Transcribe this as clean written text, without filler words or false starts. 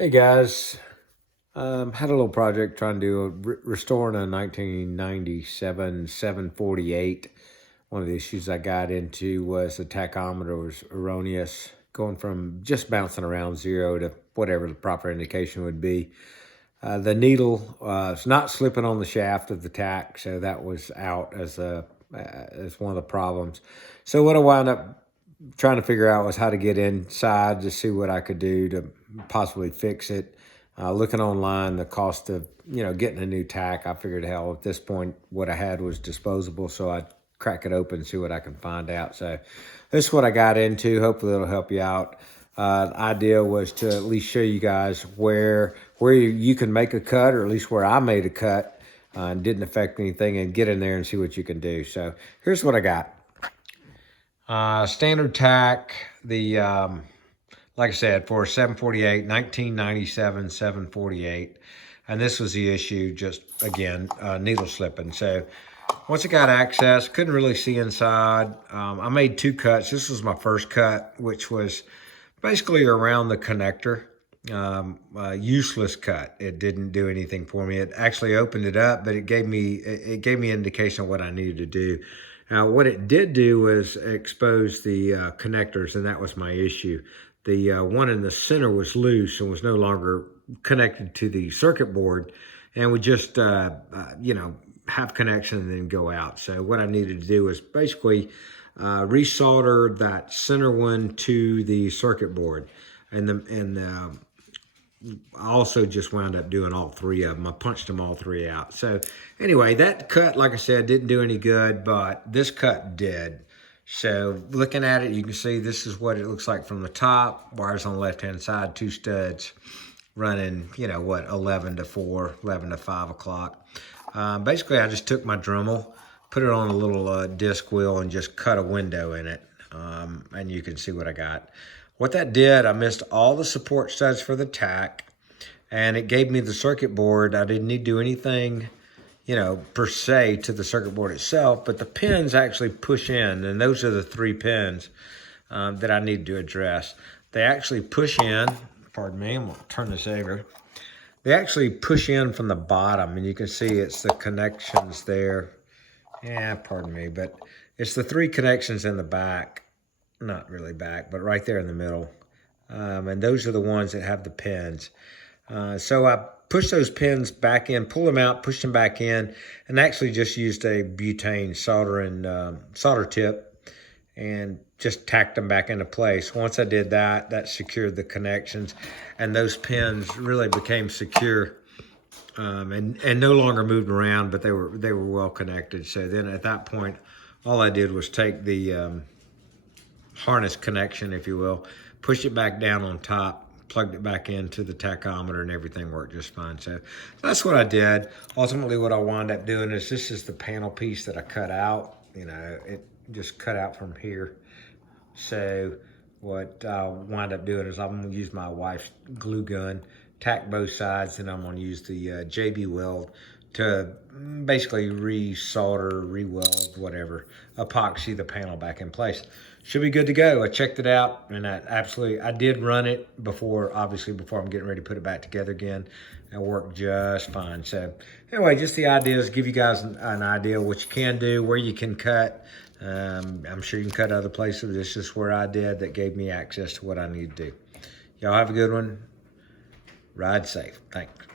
Hey guys, had a little project trying to do restoring a 1997 748. One of the issues I got into was the tachometer was erroneous, going from just bouncing around zero to whatever the proper indication would be. The needle is not slipping on the shaft of the tach, so that was out as one of the problems. So what I wound up trying to figure out was how to get inside to see what I could do to possibly fix it. Looking online, the cost of getting a new tack, I figured, hell, at this point, what I had was disposable, so I'd crack it open and see what I can find out. So this is what I got into. Hopefully, it'll help you out. The idea was to at least show you guys where you can make a cut, or at least where I made a cut and didn't affect anything, and get in there and see what you can do. So here's what I got. Standard tack, like I said, for 748, 1997 748. And this was the issue, just again, needle slipping. So once I got access, couldn't really see inside. I made two cuts. This was my first cut, which was basically around the connector. Useless cut. It didn't do anything for me. It actually opened it up, but it gave me an indication of what I needed to do. Now, what it did do was expose the connectors, and that was my issue. The one in the center was loose and was no longer connected to the circuit board, and would just, have connection and then go out. So what I needed to do was basically resolder that center one to the circuit board, and I also just wound up doing all three of them. I punched them all three out. So anyway, that cut, like I said, didn't do any good, but this cut did. So looking at it, you can see this is what it looks like from the top. Wires on the left-hand side, two studs running, 11 to 4, 11 to 5 o'clock. Basically, I just took my Dremel, put it on a little disc wheel, and just cut a window in it. And you can see what I got. What that did, I missed all the support studs for the tack, and it gave me the circuit board. I didn't need to do anything, per se to the circuit board itself, but the pins actually push in, and those are the three pins that I need to address. They actually push in, pardon me, I'm gonna turn this over. They actually push in from the bottom, and you can see it's the connections there. Yeah, pardon me, but it's the three connections in the back. Not really back, but right there in the middle. And those are the ones that have the pins. So I push those pins back in, pull them out, push them back in, and actually just used a butane solder tip and just tacked them back into place. Once I did that, that secured the connections, and those pins really became secure and no longer moved around, but they were well connected. So then at that point, all I did was take the harness connection, if you will, pushed it back down on top, plugged it back into the tachometer, and everything worked just fine. So that's what I did. Ultimately, what I wound up doing is this is the panel piece that I cut out. It just cut out from here. So what I wind up doing is I'm going to use my wife's glue gun, tack both sides, and I'm going to use the JB weld to basically re-solder, re-weld, whatever, epoxy the panel back in place. Should be good to go. I checked it out, and I did run it before I'm getting ready to put it back together again. It worked just fine. So anyway, just the idea is give you guys an idea of what you can do, where you can cut. I'm sure you can cut other places. This is where I did that gave me access to what I need to do. Y'all have a good one. Ride safe. Thanks.